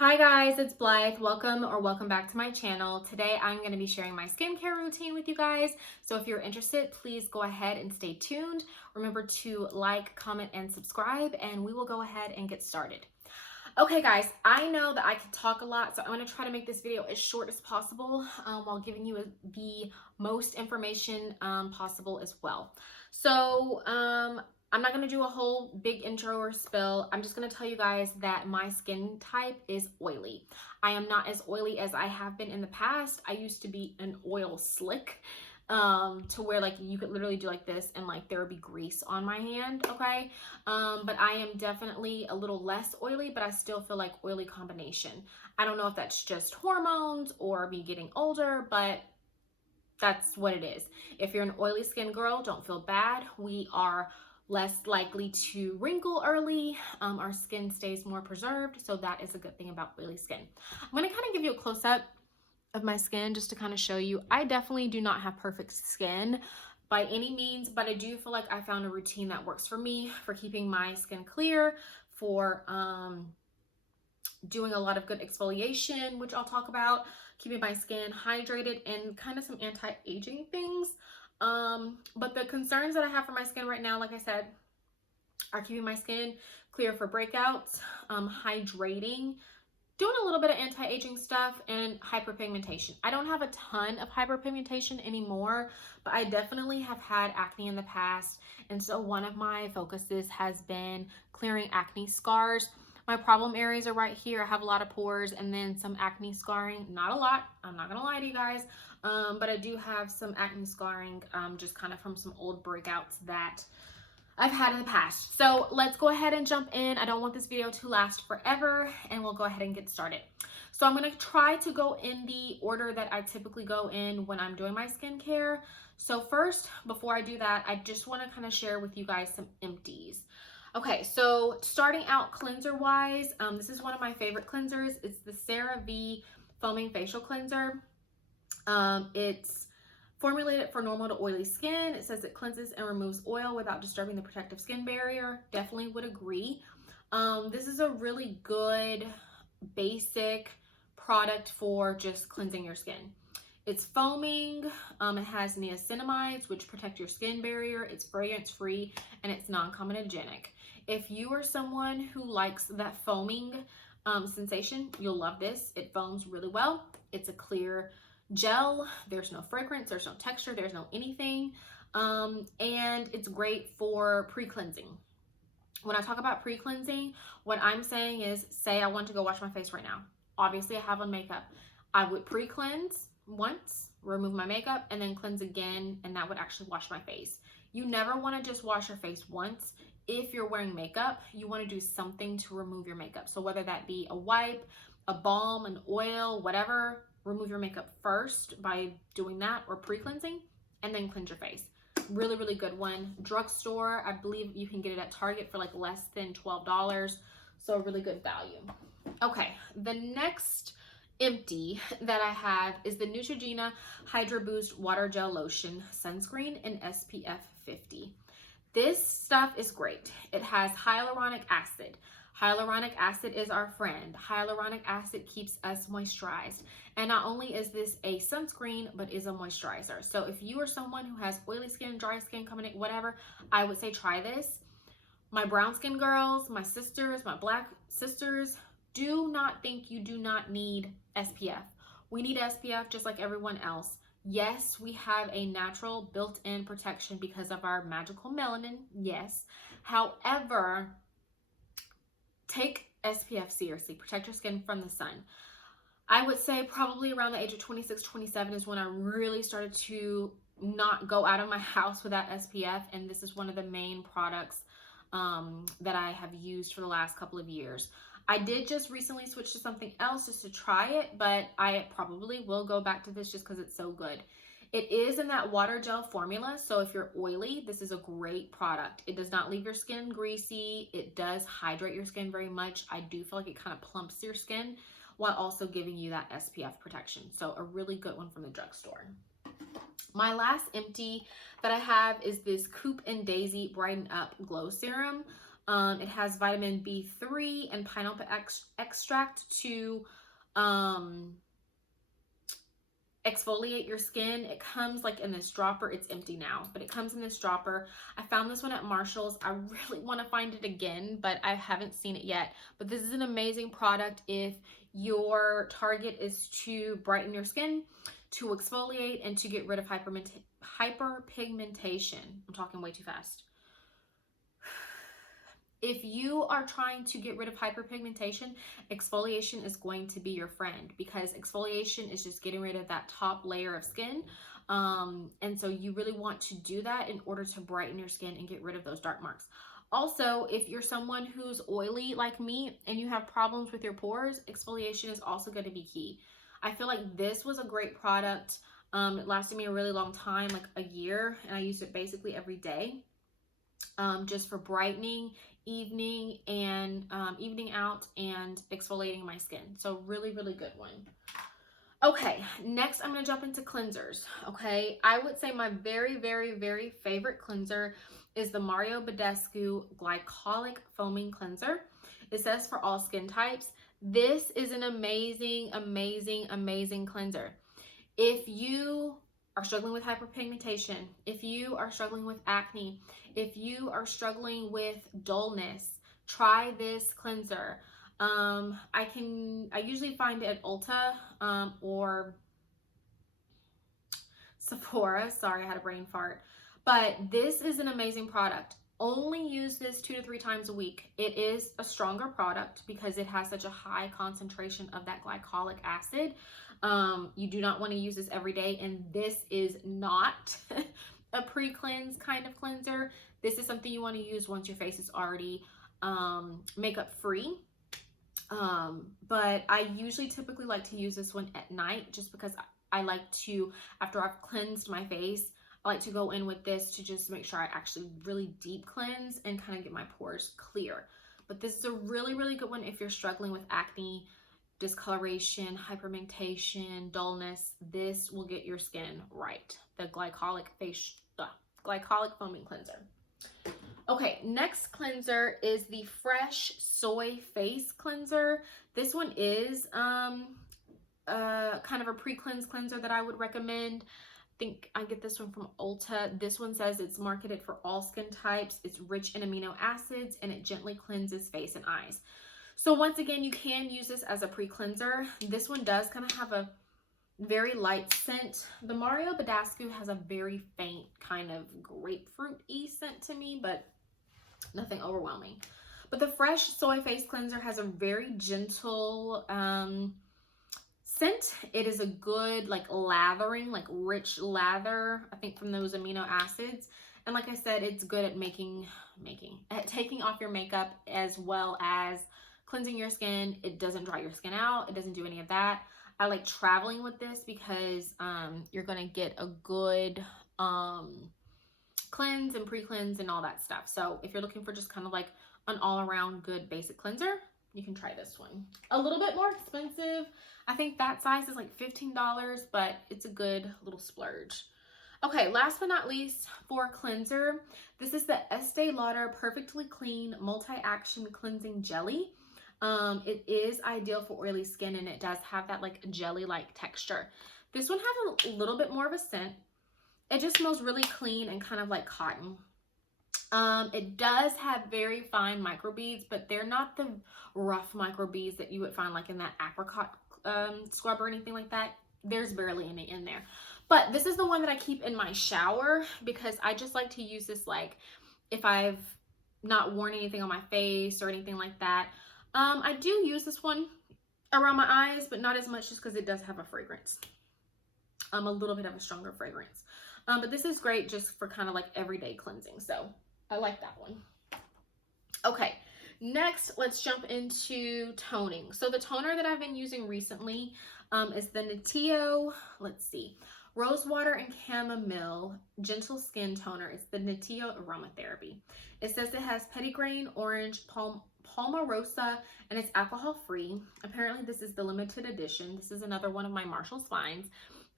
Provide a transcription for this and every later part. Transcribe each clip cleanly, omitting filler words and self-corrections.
Hi guys, it's Blythe. Welcome back to my channel. Today I'm going to be sharing my skincare routine with you guys. So if you're interested, please go ahead and stay tuned. Remember to like, comment, and subscribe, and we will go ahead and get started. Okay guys, I know that I can talk a lot, so I'm going to try to make this video as short as possible while giving you the most information possible as well. So I'm not going to do a whole big intro or spill. I'm just going to tell you guys that my skin type is oily. I am not as oily as I have been in the past. I used to be an oil slick to where like you could literally do like this and like there would be grease on my hand, okay? But I am definitely a little less oily, but I still feel like oily combination. I don't know if that's just hormones or me getting older, but that's what it is. If you're an oily skin girl, don't feel bad. We are less likely to wrinkle early. Our skin stays more preserved, so that is a good thing about oily skin. I'm gonna kind of give you a close-up of my skin just to kind of show you. I definitely do not have perfect skin by any means, but I do feel like I found a routine that works for me for keeping my skin clear, for doing a lot of good exfoliation, which I'll talk about, keeping my skin hydrated, and kind of some anti-aging things. But the concerns that I have for my skin right now, like I said, are keeping my skin clear for breakouts, hydrating, doing a little bit of anti-aging stuff, and hyperpigmentation. I don't have a ton of hyperpigmentation anymore, but I definitely have had acne in the past. And so one of my focuses has been clearing acne scars. My problem areas are right here. I have a lot of pores and then some acne scarring. Not a lot, I'm not gonna lie to you guys, but I do have some acne scarring just kind of from some old breakouts that I've had in the past. So let's go ahead and jump in. I don't want this video to last forever, and we'll go ahead and get started. So I'm going to try to go in the order that I typically go in when I'm doing my skincare. So first, before I do that, I just want to kind of share with you guys some empties. Okay, so starting out cleanser wise, this is one of my favorite cleansers. It's the CeraVe Foaming Facial Cleanser. It's formulated for normal to oily skin. It says it cleanses and removes oil without disturbing the protective skin barrier. Definitely would agree. This is a really good basic product for just cleansing your skin. It's foaming, it has niacinamides, which protect your skin barrier, it's fragrance free, and it's non-comedogenic. If you are someone who likes that foaming sensation, you'll love this. It foams really well. It's a clear gel. There's no fragrance, there's no texture, there's no anything. And it's great for pre-cleansing. When I talk about pre-cleansing, what I'm saying is, say I want to go wash my face right now. Obviously I have on makeup. I would pre-cleanse once, remove my makeup, and then cleanse again, and that would actually wash my face. You never want to just wash your face once. If you're wearing makeup, you want to do something to remove your makeup. So whether that be a wipe, a balm, an oil, whatever, remove your makeup first by doing that, or pre-cleansing, and then cleanse your face. Really, really good one. Drugstore, I believe you can get it at Target for like less than $12. So a really good value. Okay, the next empty that I have is the Neutrogena Hydra Boost Water Gel Lotion Sunscreen in SPF 50. This stuff is great. It has hyaluronic acid. Hyaluronic acid is our friend. Hyaluronic acid keeps us moisturized. And not only is this a sunscreen, but is a moisturizer. So if you are someone who has oily skin, dry skin, coming in, whatever, I would say try this. My brown skin girls, my sisters, my black sisters, do not think you do not need SPF. We need SPF just like everyone else. Yes, we have a natural built-in protection because of our magical melanin, yes. However, take SPF seriously. Protect your skin from the sun. I would say probably around the age of 26, 27 is when I really started to not go out of my house without SPF, and this is one of the main products that I have used for the last couple of years. I did just recently switch to something else just to try it, but I probably will go back to this just because it's so good. It is in that water gel formula, so if you're oily, this is a great product. It does not leave your skin greasy. It does hydrate your skin very much. I do feel like it kind of plumps your skin while also giving you that SPF protection. So a really good one from the drugstore. My last empty that I have is this Coop and Daisy Brighten Up Glow Serum. It has vitamin B3 and pineapple extract to exfoliate your skin. It comes like in this dropper. It's empty now, but it comes in this dropper. I found this one at Marshall's. I really want to find it again, but I haven't seen it yet. But this is an amazing product if your target is to brighten your skin, to exfoliate, and to get rid of hyperpigmentation. I'm talking way too fast. If you are trying to get rid of hyperpigmentation, exfoliation is going to be your friend, because exfoliation is just getting rid of that top layer of skin. And so you really want to do that in order to brighten your skin and get rid of those dark marks. Also, if you're someone who's oily like me and you have problems with your pores, exfoliation is also going to be key. I feel like this was a great product. It lasted me a really long time, like a year, and I used it basically every day. Just for brightening, evening out, and exfoliating my skin. So really, really good one. Okay, next I'm going to jump into cleansers. Okay, I would say my very, very, very favorite cleanser is the Mario Badescu Glycolic Foaming Cleanser. It says for all skin types. This is an amazing, amazing, amazing cleanser. If you are struggling with hyperpigmentation, if you are struggling with acne, if you are struggling with dullness, try this cleanser. I usually find it at Ulta or Sephora. Sorry, I had a brain fart. But this is an amazing product. Only use this 2 to 3 times a week. It is a stronger product because it has such a high concentration of that glycolic acid. You do not want to use this every day, and this is not a pre-cleanse kind of cleanser. This is something you want to use once your face is already makeup free. But I usually typically like to use this one at night, just because I like to, after I've cleansed my face, I like to go in with this to just make sure I actually really deep cleanse and kind of get my pores clear. But this is a really, really good one if you're struggling with acne, discoloration, hyperpigmentation, dullness. This will get your skin right. The glycolic foaming cleanser. Okay, next cleanser is the Fresh Soy Face Cleanser. This one is kind of a pre-cleanse cleanser that I would recommend. I think I get this one from Ulta. This one says it's marketed for all skin types. It's rich in amino acids, and it gently cleanses face and eyes. So once again, you can use this as a pre-cleanser. This one does kind of have a very light scent. The Mario Badescu has a very faint kind of grapefruit-y scent to me, but nothing overwhelming. But the Fresh Soy Face Cleanser has a very gentle scent. It is a good like lathering, like rich lather, I think, from those amino acids. And like I said, it's good at taking off your makeup as well as cleansing your skin. It doesn't dry your skin out. It doesn't do any of that. I like traveling with this because you're going to get a good cleanse and pre-cleanse and all that stuff. So if you're looking for just kind of like an all-around good basic cleanser, you can try this one. A little bit more expensive. I think that size is like $15, but it's a good little splurge. Okay, last but not least, for cleanser, this is the Estee Lauder Perfectly Clean Multi-Action Cleansing Jelly. It is ideal for oily skin, and it does have that like jelly-like texture. This one has a little bit more of a scent. It just smells really clean and kind of like cotton. It does have very fine microbeads, but they're not the rough microbeads that you would find like in that apricot scrub or anything like that. There's barely any in there. But this is the one that I keep in my shower because I just like to use this like if I've not worn anything on my face or anything like that. I do use this one around my eyes, but not as much just because it does have a fragrance. A little bit of a stronger fragrance. But this is great just for kind of like everyday cleansing. So I like that one. Okay, next let's jump into toning. So the toner that I've been using recently is the Natio, let's see, Rosewater and Chamomile Gentle Skin Toner. It's the Natio Aromatherapy. It says it has petitgrain, orange, palmarosa, and it's alcohol free. Apparently this is the limited edition. This is another one of my Marshalls finds.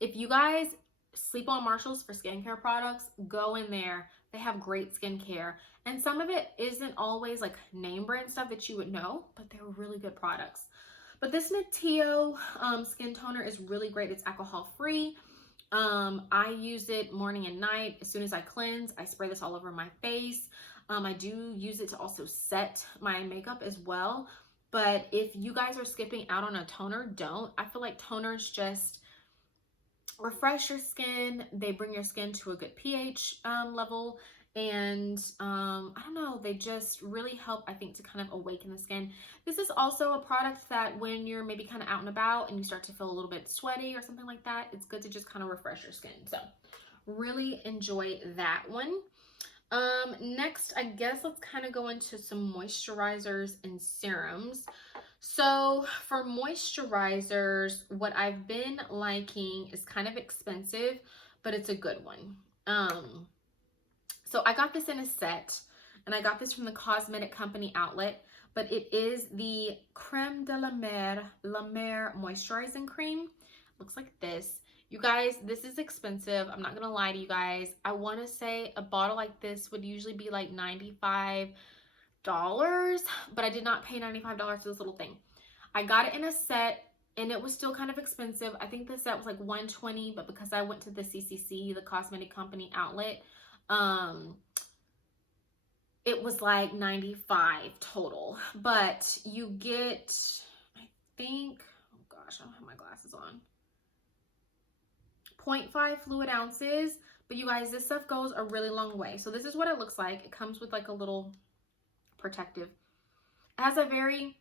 If you guys sleep on Marshalls for skincare products, go in there, They have great skincare, and some of it isn't always like name brand stuff that you would know, but they're really good products. But this Natio skin toner is really great. It's alcohol free. I use it morning and night. As soon as I cleanse, I spray this all over my face. I do use it to also set my makeup as well. But if you guys are skipping out on a toner, don't. I feel like toners just refresh your skin. They bring your skin to a good pH level. And I don't know, they just really help, I think, to kind of awaken the skin. This is also a product that when you're maybe kind of out and about and you start to feel a little bit sweaty or something like that, it's good to just kind of refresh your skin. So really enjoy that one. Next, I guess let's kind of go into some moisturizers and serums. So for moisturizers, what I've been liking is kind of expensive, but it's a good one. So I got this in a set, and I got this from the Cosmetic Company outlet, but it is the Crème de la Mer Moisturizing Cream. Looks like this. You guys, this is expensive. I'm not gonna lie to you guys. I wanna say a bottle like this would usually be like $95, but I did not pay $95 for this little thing. I got it in a set, and it was still kind of expensive. I think the set was like $120, but because I went to the CCC, the Cosmetic Company outlet, it was like $95 total. But you get, I think, oh gosh, I don't have my glasses on, 0.5 fluid ounces. But you guys, this stuff goes a really long way. So this is what it looks like. It comes with like a little protective. It has a very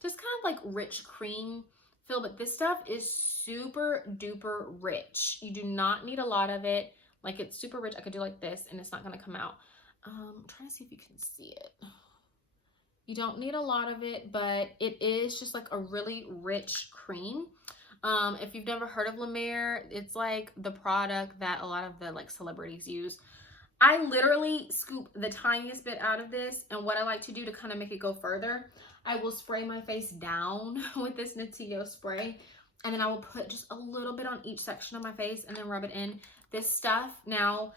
just kind of like rich cream feel, but this stuff is super duper rich. You do not need a lot of it. Like, it's super rich. I could do like this and it's not going to come out. I'm trying to see if you can see it. You don't need a lot of it, but it is just like a really rich cream. If you've never heard of La Mer, it's like the product that a lot of the like celebrities use. I literally scoop the tiniest bit out of this, and what I like to do to kind of make it go further, I will spray my face down with this Natio spray, and then I will put just a little bit on each section of my face and then rub it in. This stuff, now,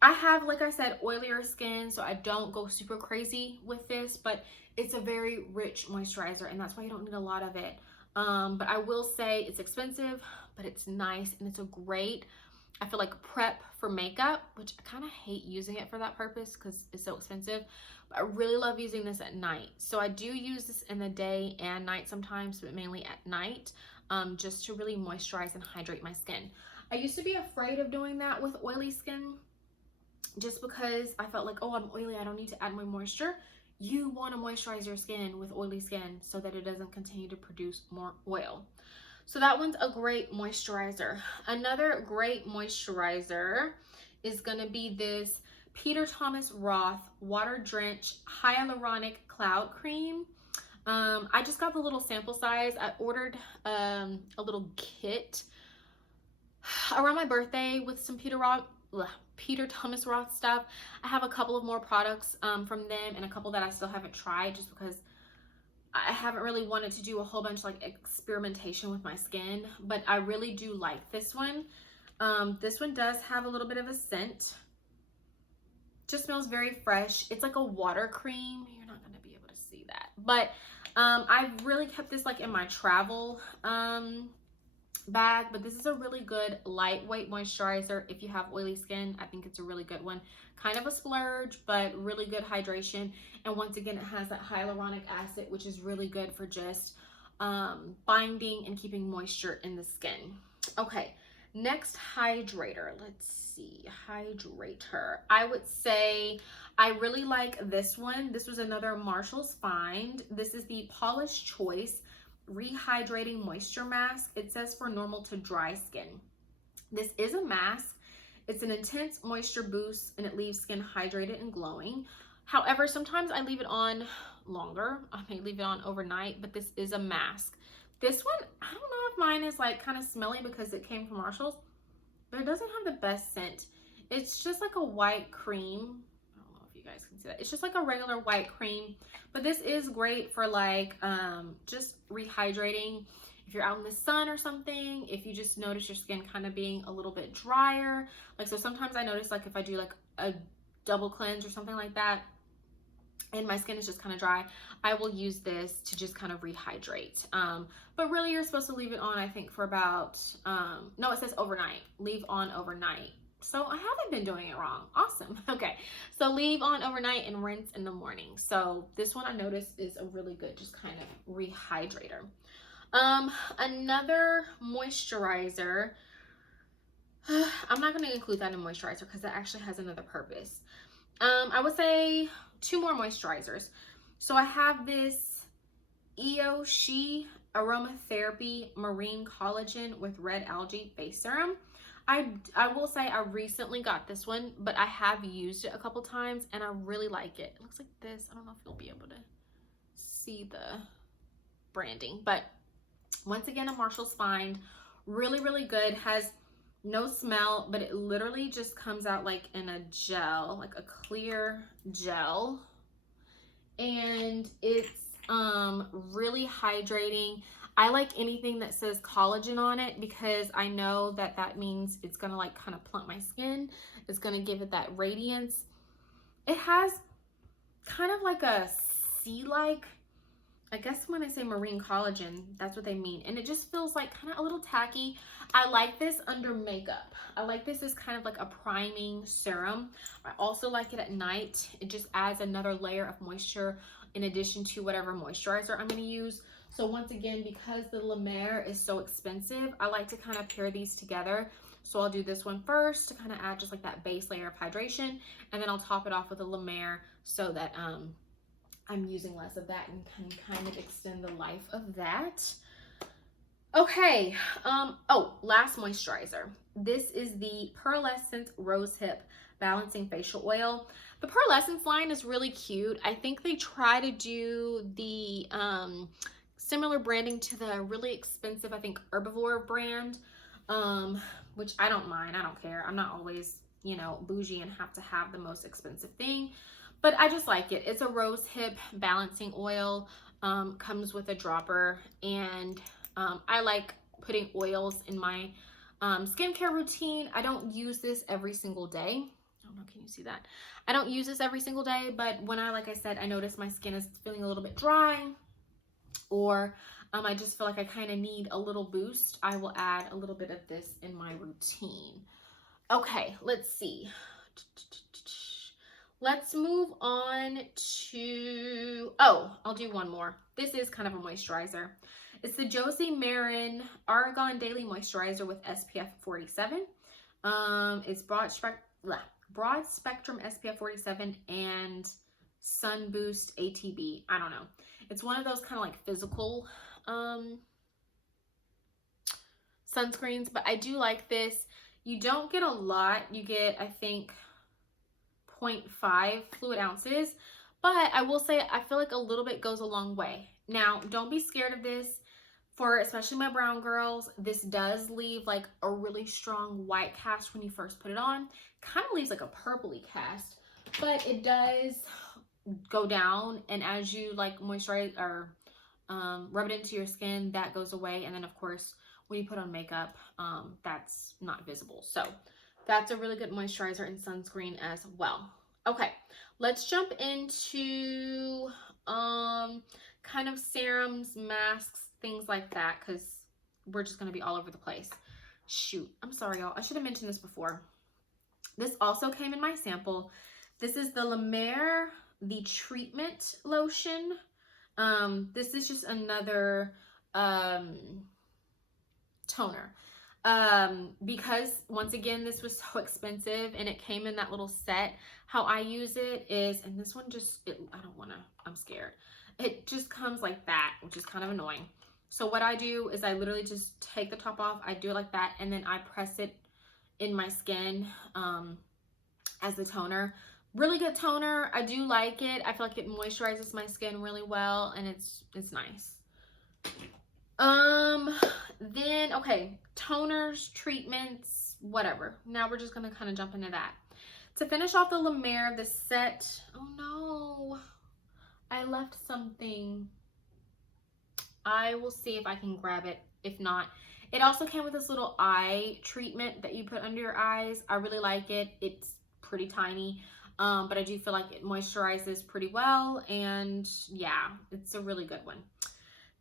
I have, like I said, oilier skin, so I don't go super crazy with this, but it's a very rich moisturizer, and that's why you don't need a lot of it. But I will say it's expensive, but it's nice, and it's a great, I feel like, prep for makeup, which I kind of hate using it for that purpose because it's so expensive. But I really love using this at night. So I do use this in the day and night sometimes, but mainly at night, just to really moisturize and hydrate my skin. I used to be afraid of doing that with oily skin just because I felt like, oh, I'm oily, I don't need to add more moisture. You want to moisturize your skin with oily skin so that it doesn't continue to produce more oil. So that one's a great moisturizer. Another great moisturizer is going to be this Peter Thomas Roth Water Drench Hyaluronic Cloud Cream. I just got the little sample size. I ordered a little kit around my birthday with some Peter Thomas Roth stuff. I have a couple of more products from them and a couple that I still haven't tried just because I haven't really wanted to do a whole bunch like experimentation with my skin, but I really do like this one. This one does have a little bit of a scent. Just smells very fresh. It's like a water cream. You're not going to be able to see that, but I've really kept this like in my travel bag, but this is a really good lightweight moisturizer. If you have oily skin, I think it's a really good one. Kind of a splurge, but really good hydration. And once again, it has that hyaluronic acid, which is really good for just binding and keeping moisture in the skin. Okay, next hydrator. Let's see, hydrator. I would say I really like this one. This was another Marshall's find. This is the Paula's Choice Rehydrating Moisture Mask. It says for normal to dry skin. This is a mask. It's an intense moisture boost and it leaves skin hydrated and glowing. However, sometimes I leave it on longer. I may leave it on overnight, but this is a mask. This one, I don't know if mine is like kind of smelly because it came from Marshall's, but it doesn't have the best scent. It's just like a white cream. I don't know if you guys can see that. It's just like a regular white cream, but this is great for like just rehydrating. If you're out in the sun or something, if you just notice your skin kind of being a little bit drier. Like, so sometimes I notice like if I do like a double cleanse or something like that, and my skin is just kind of dry, I will use this to just kind of rehydrate. But really you're supposed to leave it on, I think, for about, no, it says overnight. Leave on overnight. So I haven't been doing it wrong. Awesome. Okay. So leave on overnight and rinse in the morning. So this one I noticed is a really good, just kind of rehydrator. Another moisturizer. I'm not going to include that in moisturizer because that actually has another purpose. I would say 2 more moisturizers. So I have this Eoshi Aromatherapy Marine Collagen with Red Algae Face Serum. I will say I recently got this one, but I have used it a couple times and I really like it. It looks like this. I don't know if you'll be able to see the branding, but once again, a Marshall's Find. Really, really good. Has no smell, but it literally just comes out like in a gel, like a clear gel. And it's really hydrating. I like anything that says collagen on it because I know that that means it's gonna like kind of plump my skin. It's gonna give it that radiance. It has kind of like a sea-like, I guess when I say marine collagen, that's what they mean. And it just feels like kind of a little tacky. I like this under makeup. I like this as kind of like a priming serum. I also like it at night. It just adds another layer of moisture in addition to whatever moisturizer I'm going to use. So once again, because the La Mer is so expensive, I like to kind of pair these together. So I'll do this one first to kind of add just like that base layer of hydration. And then I'll top it off with a La Mer so that I'm using less of that and can kind of extend the life of that. Okay, oh, last moisturizer. This is the Pearlescent Rosehip Balancing Facial Oil. The Pearlescent line is really cute. I think they try to do the similar branding to the really expensive, I think, Herbivore brand, which I don't mind. I don't care. I'm not always, you know, bougie and have to have the most expensive thing. But I just like it. It's a rose hip balancing oil, comes with a dropper, and I like putting oils in my skincare routine. I don't use this every single day. I don't know, can you see that? I don't use this every single day, but when like I said, I notice my skin is feeling a little bit dry, or I just feel like I kind of need a little boost, I will add a little bit of this in my routine. Okay, let's see. Let's move on to, oh, I'll do one more. This is kind of a moisturizer. It's the Josie Maran Argan Daily Moisturizer with SPF 47. It's broad spectrum SPF 47 and Sun Boost ATB. I don't know. It's one of those kind of like physical sunscreens, but I do like this. You don't get a lot. You get, I think, 0.5 fluid ounces, but I will say I feel like a little bit goes a long way. Now, don't be scared of this. For especially my brown girls, this does leave like a really strong white cast when you first put it on. Kind of leaves like a purpley cast, but it does go down, and as you like moisturize or rub it into your skin, that goes away. And then of course when you put on makeup, that's not visible. So that's a really good moisturizer and sunscreen as well. Okay, let's jump into kind of serums, masks, things like that, because we're just going to be all over the place. Shoot, I'm sorry, y'all. I should have mentioned this before. This also came in my sample. This is the La Mer, the treatment lotion. This is just another toner. Because once again, this was so expensive and it came in that little set. How I use it is, and this one just, I'm scared. It just comes like that, which is kind of annoying. So what I do is I literally just take the top off, I do it like that, and then I press it in my skin as the toner. Really good toner. I do like it. I feel like it moisturizes my skin really well, and it's nice. Then, okay, toners, treatments, whatever. Now we're just gonna kind of jump into that. To finish off the La Mer, the set, oh no, I left something. I will see if I can grab it. If not, it also came with this little eye treatment that you put under your eyes. I really like it. It's pretty tiny. but I do feel like it moisturizes pretty well, and yeah, it's a really good one.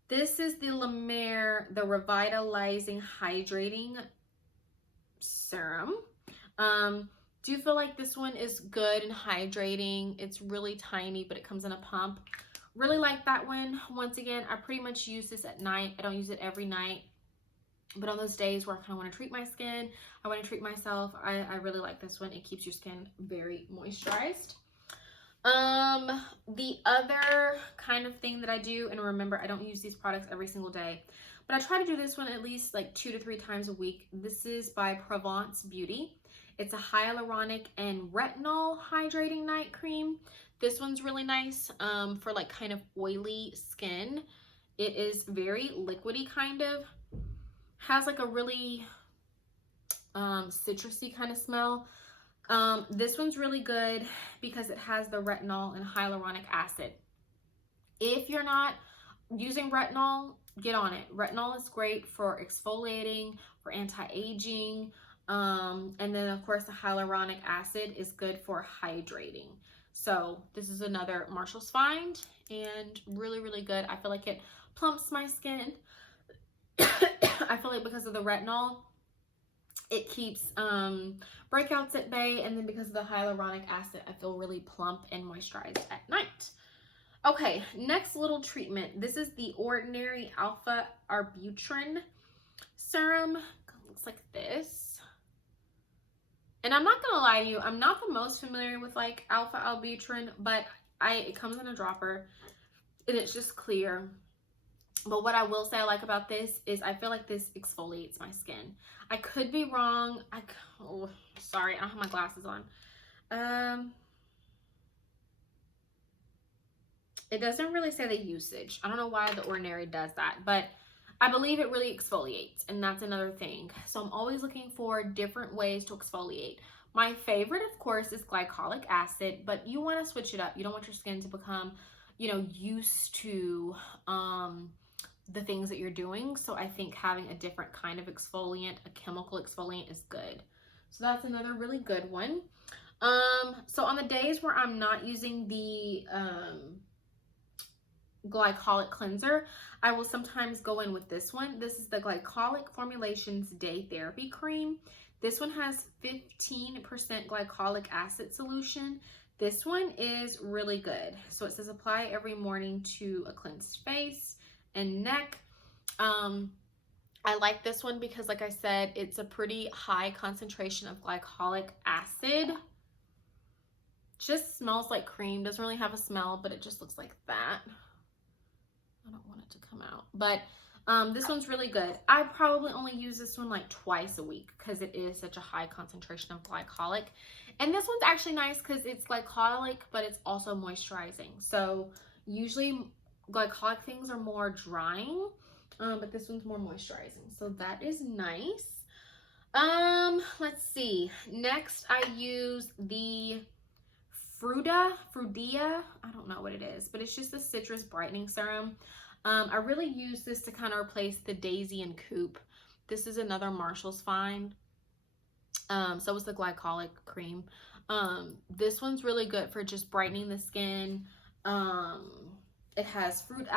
This is the La Mer, the Revitalizing Hydrating Serum. Do feel like this one is good and hydrating. It's really tiny, but it comes in a pump. Really like that one. Once again, I pretty much use this at night. I don't use it every night, but on those days where I kind of want to treat my skin, I want to treat myself, I really like this one. It keeps your skin very moisturized. The other kind of thing that I do, and remember, I don't use these products every single day, but I try to do this one at least like 2 to 3 times a week. This is by Provence Beauty. It's a hyaluronic and retinol hydrating night cream. This one's really nice for like kind of oily skin. It is very liquidy kind of. Has like a really citrusy kind of smell. This one's really good because it has the retinol and hyaluronic acid. If you're not using retinol, get on it. Retinol is great for exfoliating, for anti-aging, and then of course the hyaluronic acid is good for hydrating. So this is another Marshall's find, and really, really good. I feel like it plumps my skin. I feel like because of the retinol, it keeps breakouts at bay, and then because of the hyaluronic acid, I feel really plump and moisturized at night. Okay, next little treatment. This is the Ordinary Alpha Arbutin Serum. Looks like this. And I'm not gonna lie to you, I'm not the most familiar with like Alpha Arbutin, but it comes in a dropper and it's just clear. But what I will say I like about this is I feel like this exfoliates my skin. I could be wrong. Oh, sorry, I don't have my glasses on. It doesn't really say the usage. I don't know why the Ordinary does that, but I believe it really exfoliates, and that's another thing. So I'm always looking for different ways to exfoliate. My favorite, of course, is glycolic acid, but you want to switch it up. You don't want your skin to become, you know, used to the things that you're doing. So I think having a different kind of exfoliant, a chemical exfoliant, is good. So that's another really good one. So on the days where I'm not using the glycolic cleanser, I will sometimes go in with this one. This is the Glycolic Formulations Day Therapy Cream. This one has 15% glycolic acid solution. This one is really good. So it says apply every morning to a cleansed face and neck. I like this one because, like I said, it's a pretty high concentration of glycolic acid. Just smells like cream. Doesn't really have a smell, but it just looks like that. I don't want it to come out, but this one's really good. I probably only use this one like twice a week because it is such a high concentration of glycolic. And this one's actually nice because it's glycolic, but it's also moisturizing. So usually glycolic things are more drying, but this one's more moisturizing. So that is nice. Let's see. Next, I use the Frudia, I don't know what it is, but it's just a citrus brightening serum. I really use this to kind of replace the Daisy and Coupe. This is another Marshall's find. So is the glycolic cream. This one's really good for just brightening the skin. It has fruit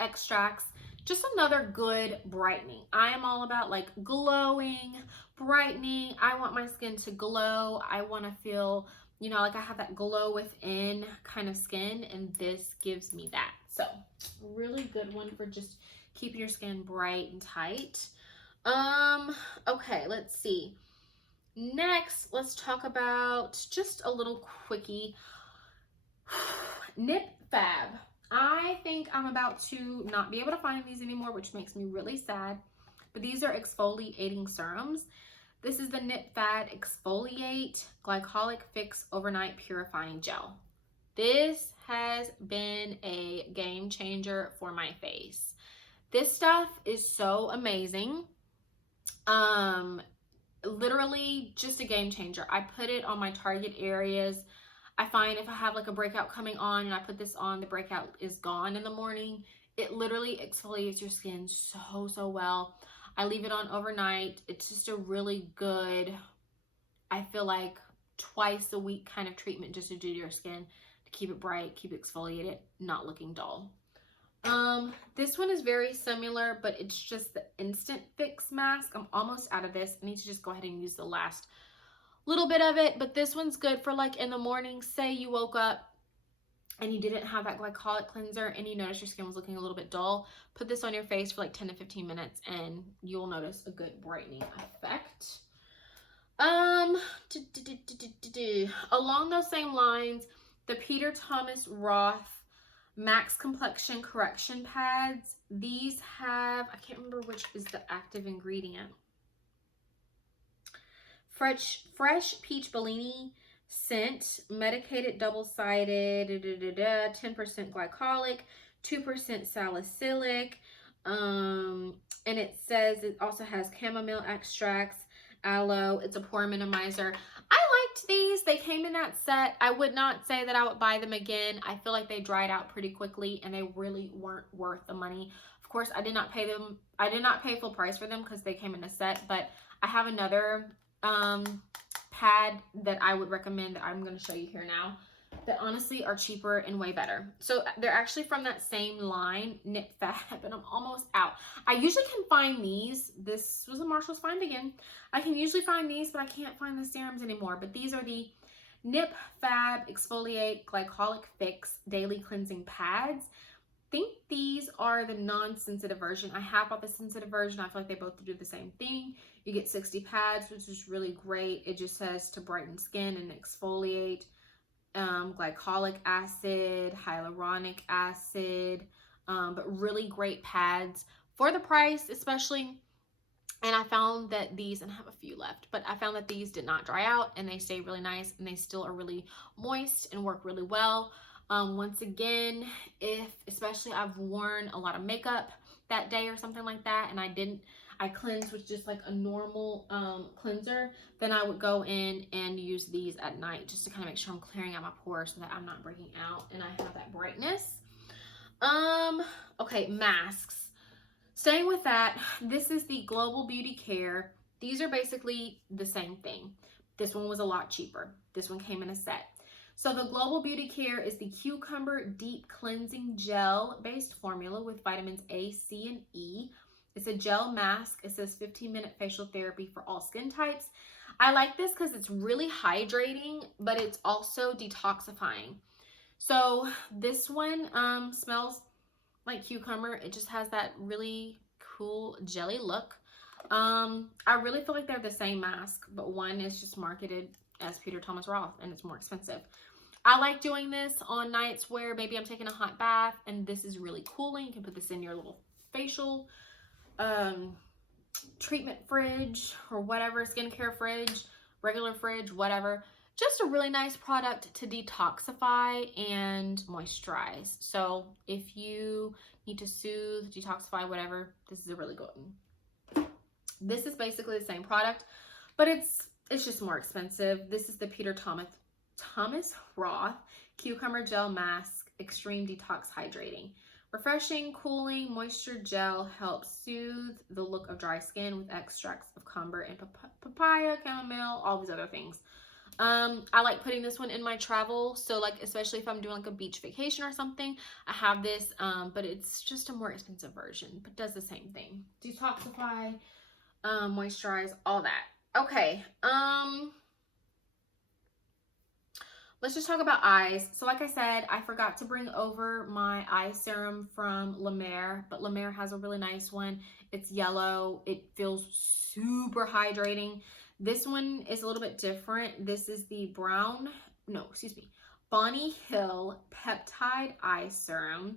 extracts. Just another good brightening. I am all about like glowing, brightening. I want my skin to glow. I want to feel, you know, like I have that glow within kind of skin, and this gives me that. So really good one for just keeping your skin bright and tight. Okay, let's see. Next, let's talk about just a little quickie. Nip Fab. I think I'm about to not be able to find these anymore, which makes me really sad. But these are exfoliating serums. This is the Nip Fab Exfoliate Glycolic Fix Overnight Purifying Gel. This has been a game changer for my face. This stuff is so amazing. Literally just a game changer. I put it on my target areas. I find if I have like a breakout coming on and I put this on, the breakout is gone in the morning. It literally exfoliates your skin so well. I leave it on overnight. It's just a really good, I feel like, twice a week kind of treatment just to do to your skin to keep it bright, keep it exfoliated, not looking dull. This one is very similar, but it's just the Instant Fix mask. I'm almost out of this. I need to just go ahead and use the last little bit of it, but this one's good for like in the morning. Say you woke up and you didn't have that glycolic cleanser and you noticed your skin was looking a little bit dull, put this on your face for like 10 to 15 minutes and you'll notice a good brightening effect. Along those same lines, the Peter Thomas Roth Max Complexion Correction Pads. These have, I can't remember which is the active ingredient. Fresh Peach Bellini scent, medicated double-sided, 10% glycolic, 2% salicylic, and it says it also has chamomile extracts, aloe. It's a pore minimizer. I liked these. They came in that set. I would not say that I would buy them again. I feel like they dried out pretty quickly and they really weren't worth the money. Of course, I did not pay full price for them because they came in a set, but I have another pad that I would recommend that I'm going to show you here now that honestly are cheaper and way better. So they're actually from that same line, Nip Fab, and I'm almost out. I usually can find these. This was a Marshall's find again. I can usually find these, but I can't find the serums anymore. But these are the Nip Fab Exfoliate Glycolic Fix Daily Cleansing Pads. I think these are the non-sensitive version. I have bought the sensitive version. I feel like they both do the same thing. You get 60 pads, which is really great. It just says to brighten skin and exfoliate. Glycolic acid, hyaluronic acid, but really great pads for the price, especially. And I found that these, and I have a few left, but I found that these did not dry out and they stay really nice and they still are really moist and work really well. Once again, if especially I've worn a lot of makeup that day or something like that and I cleansed with just like a normal cleanser, then I would go in and use these at night just to kind of make sure I'm clearing out my pores so that I'm not breaking out and I have that brightness. Okay, masks. Staying with that, this is the Global Beauty Care. These are basically the same thing. This one was a lot cheaper. This one came in a set. So the Global Beauty Care is the Cucumber Deep Cleansing Gel based formula with vitamins A, C, and E. It's a gel mask. It says 15-minute facial therapy for all skin types. I like this because it's really hydrating, but it's also detoxifying. So this one smells like cucumber. It just has that really cool jelly look. I really feel like they're the same mask, but one is just marketed as Peter Thomas Roth and it's more expensive. I like doing this on nights where maybe I'm taking a hot bath and this is really cooling. You can put this in your little facial treatment fridge or whatever, skincare fridge, regular fridge, whatever. Just a really nice product to detoxify and moisturize. So if you need to soothe, detoxify, whatever, this is a really good one. This is basically the same product, but it's just more expensive. This is the Peter Thomas Roth Cucumber Gel Mask Extreme Detox Hydrating. Refreshing, cooling, moisture gel helps soothe the look of dry skin with extracts of cucumber and papaya, chamomile, all these other things. I like putting this one in my travel. So like, especially if I'm doing like a beach vacation or something, I have this, but it's just a more expensive version, but does the same thing. Detoxify, moisturize, all that. Okay. Let's just talk about eyes. So like I said, I forgot to bring over my eye serum from La Mer, but La Mer has a really nice one. It's yellow. It feels super hydrating. This one is a little bit different. This is the Bonnie Hill Peptide Eye Serum,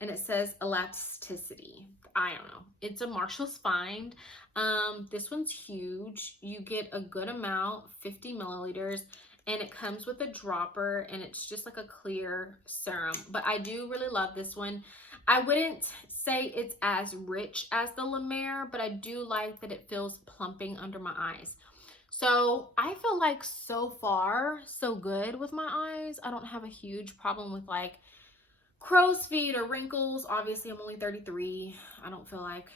and it says elasticity. I don't know. It's a Marshall's find. This one's huge. You get a good amount, 50 milliliters. And it comes with a dropper and it's just like a clear serum. But I do really love this one. I wouldn't say it's as rich as the La Mer, but I do like that it feels plumping under my eyes. So I feel like so far, so good with my eyes. I don't have a huge problem with like crow's feet or wrinkles. Obviously, I'm only 33. I don't feel like,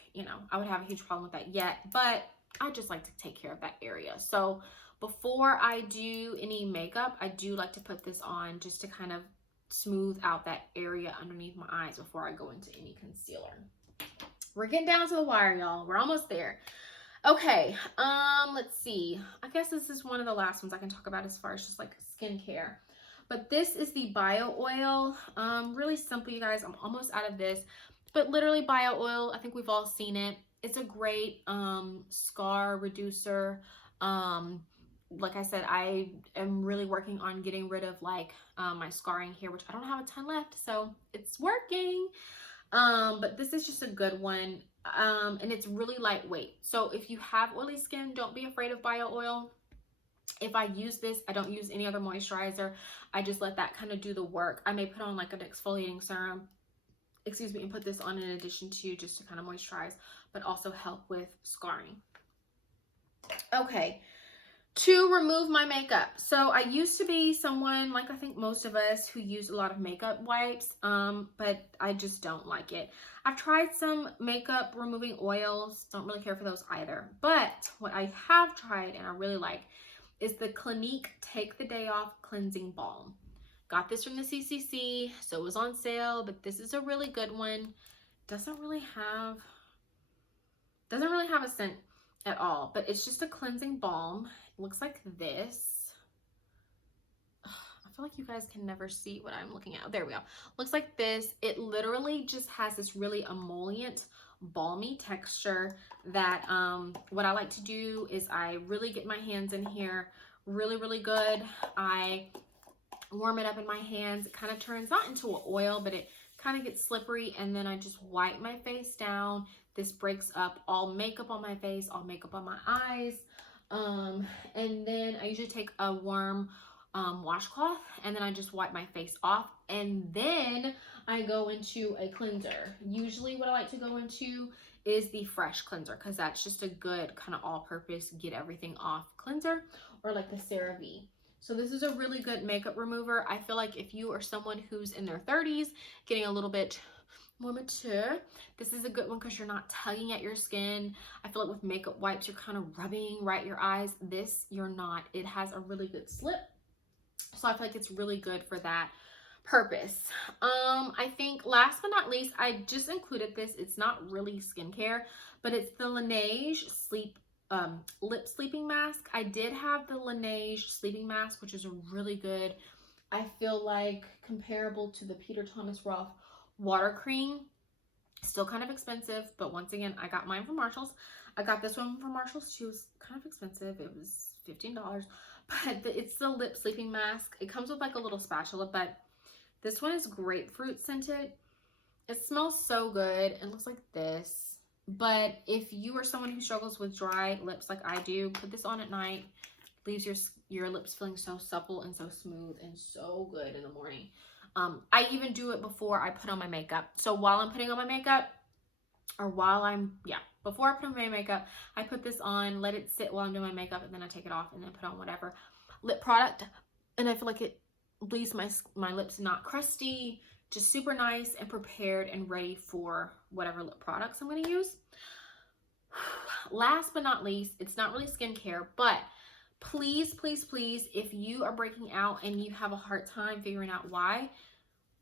I would have a huge problem with that yet. But I just like to take care of that area. So Before I do any makeup, I do like to put this on just to kind of smooth out that area underneath my eyes before I go into any concealer. We're getting down to the wire, y'all. We're almost there. Okay, let's see. I guess this is one of the last ones I can talk about as far as just like skincare. But this is the Bio Oil. Really simple, you guys. I'm almost out of this. But literally Bio Oil, I think we've all seen it. It's a great scar reducer. Like I said, I am really working on getting rid of like my scarring here, which I don't have a ton left, so it's working. But this is just a good one. And it's really lightweight. So if you have oily skin, don't be afraid of Bio Oil. If I use this, I don't use any other moisturizer. I just let that kind of do the work. I may put on like an exfoliating serum, excuse me, and put this on in addition to just to kind of moisturize, but also help with scarring. Okay. To remove my makeup. So I used to be someone, like I think most of us, who use a lot of makeup wipes, but I just don't like it. I've tried some makeup removing oils, don't really care for those either. But what I have tried and I really like is the Clinique Take the Day Off Cleansing Balm. Got this from the CCC, so it was on sale, but this is a really good one. Doesn't really have a scent at all, but it's just a cleansing balm. It looks like this. I feel like you guys can never see what I'm looking at. There we go. Looks like this. It literally just has this really emollient, balmy texture that what I like to do is I really get my hands in here really good. I warm it up in my hands. It kind of turns not into an oil, but it kind of gets slippery, and then I just wipe my face down. This breaks up all makeup on my face, all makeup on my eyes. And then I usually take a warm washcloth, and then I just wipe my face off, and then I go into a cleanser. Usually what I like to go into is the Fresh cleanser, because that's just a good kind of all-purpose get everything off cleanser, or like the CeraVe. So this is a really good makeup remover. I feel like if you are someone who's in their 30s, getting a little bit more mature, this is a good one because you're not tugging at your skin. I feel like with makeup wipes, you're kind of rubbing right your eyes. This, you're not. It has a really good slip. So I feel like it's really good for that purpose. I think last but not least, I just included this. It's not really skincare, but it's the Laneige lip sleeping mask. I did have the Laneige sleeping mask, which is a really good, I feel like comparable to the Peter Thomas Roth water cream. Still kind of expensive, but once again, I got mine from Marshalls. I got this one from Marshalls too. It was kind of expensive. It was $15, but it's the lip sleeping mask. It comes with like a little spatula, but this one is grapefruit scented. It smells so good. It looks like this. But if you are someone who struggles with dry lips like I do, put this on at night. Leaves your lips feeling so supple and so smooth and so good in the morning. I even do it before I put on my makeup. So while I'm putting on my makeup, or before I put on my makeup, I put this on, let it sit while I'm doing my makeup, and then I take it off and then put on whatever lip product. And I feel like it leaves my lips not crusty, just super nice and prepared and ready for whatever lip products I'm going to use. Last but not least, it's not really skincare, but please, if you are breaking out and you have a hard time figuring out why,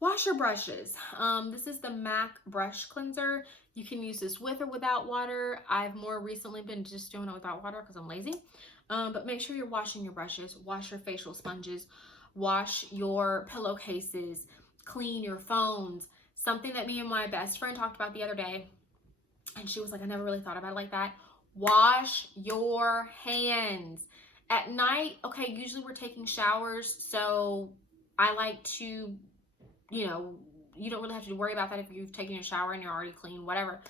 wash your brushes. This is the MAC brush cleanser. You can use this with or without water. I've more recently been just doing it without water because I'm lazy. But make sure you're washing your brushes, wash your facial sponges, wash your pillowcases, clean your phones. Something that me and my best friend talked about the other day, and she was like, I never really thought about it like that. Wash your hands. At night, okay, usually we're taking showers, so I like to, you don't really have to worry about that if you've taken a shower and you're already clean, whatever.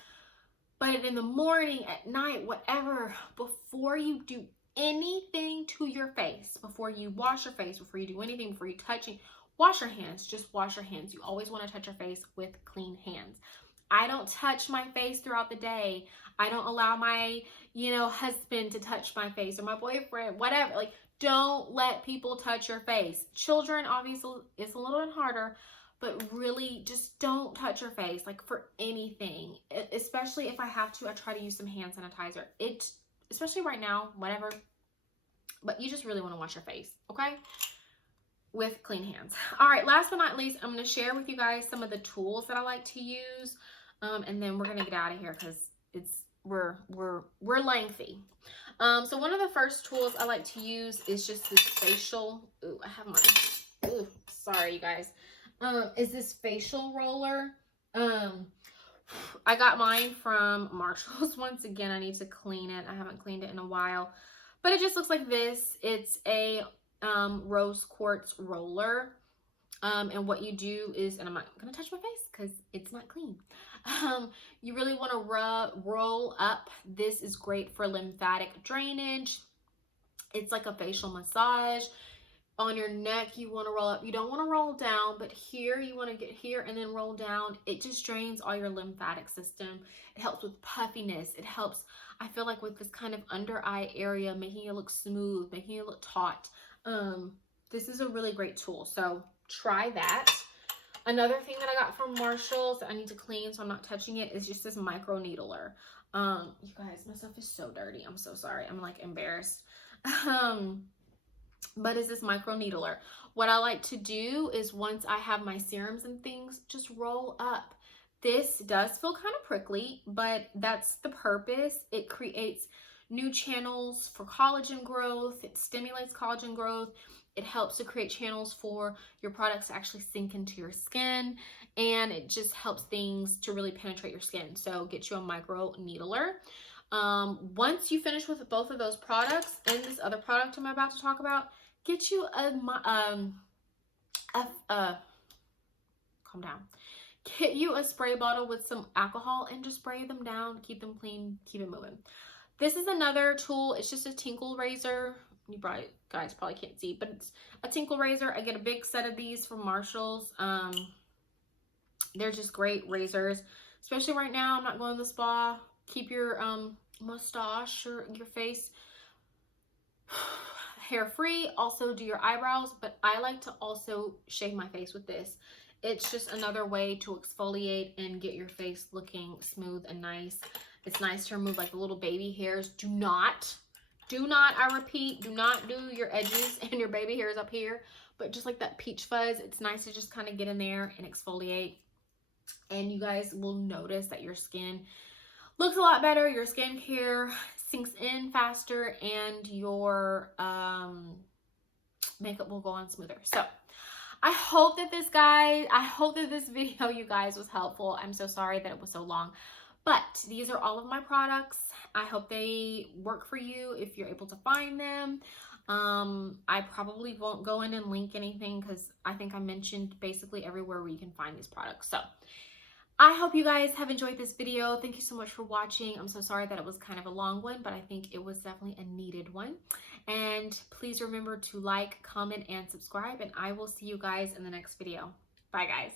But in the morning, at night, whatever, before you do anything to your face, before you wash your face, before you do anything, before you touch it, wash your hands. Just wash your hands. You always want to touch your face with clean hands. I don't touch my face throughout the day. I don't allow my, husband to touch my face, or my boyfriend, whatever. Like, don't let people touch your face. Children, obviously, it's a little bit harder, but really just don't touch your face, like, for anything. Especially if I have to, I try to use some hand sanitizer. Especially right now, whatever, but you just really want to wash your face, okay? With clean hands. All right, last but not least, I'm going to share with you guys some of the tools that I like to use, and then we're going to get out of here because we're lengthy. So one of the first tools I like to use is just this facial. Ooh, I have mine. Ooh, sorry, you guys. Is this facial roller. I got mine from Marshalls. Once again, I need to clean it. I haven't cleaned it in a while, but it just looks like this. It's a rose quartz roller. And what you do is, and I'm not gonna touch my face because it's not clean. You really want to roll up. This is great for lymphatic drainage. It's like a facial massage. On your neck, you want to roll up. You don't want to roll down, but here you want to get here and then roll down. It just drains all your lymphatic system. It helps with puffiness. It helps, I feel like, with this kind of under eye area, making it look smooth, making it look taut. This is a really great tool, so try that. Another thing that I got from Marshalls that I need to clean, so I'm not touching it, is just this micro needler. You guys, my stuff is so dirty. I'm so sorry. I'm like embarrassed. But is this micro needler. What I like to do is, once I have my serums and things, just roll up. This does feel kind of prickly, but that's the purpose. It creates new channels for collagen growth. It stimulates collagen growth. It helps to create channels for your products to actually sink into your skin, and it just helps things to really penetrate your skin. So get you a micro needler. Once you finish with both of those products and this other product I'm about to talk about, get you calm down. Get you a spray bottle with some alcohol and just spray them down, keep them clean, keep it moving. This is another tool. It's just a tinkle razor. You guys probably can't see, but it's a tinkle razor. I get a big set of these from Marshalls. They're just great razors, especially right now. I'm not going to the spa. Keep your mustache or your face hair free. Also do your eyebrows, but I like to also shave my face with this. It's just another way to exfoliate and get your face looking smooth and nice. It's nice to remove like the little baby hairs. Do not, I repeat, do not do your edges and your baby hairs up here, but just like that peach fuzz, it's nice to just kind of get in there and exfoliate. And you guys will notice that your skin looks a lot better, your skincare sinks in faster, and your makeup will go on smoother. So I hope that this video, you guys, was helpful. I'm so sorry that it was so long, but these are all of my products. I hope they work for you if you're able to find them. I probably won't go in and link anything because I think I mentioned basically everywhere where you can find these products. So I hope you guys have enjoyed this video. Thank you so much for watching. I'm so sorry that it was kind of a long one, but I think it was definitely a needed one. And please remember to like, comment, and subscribe, and I will see you guys in the next video. Bye, guys.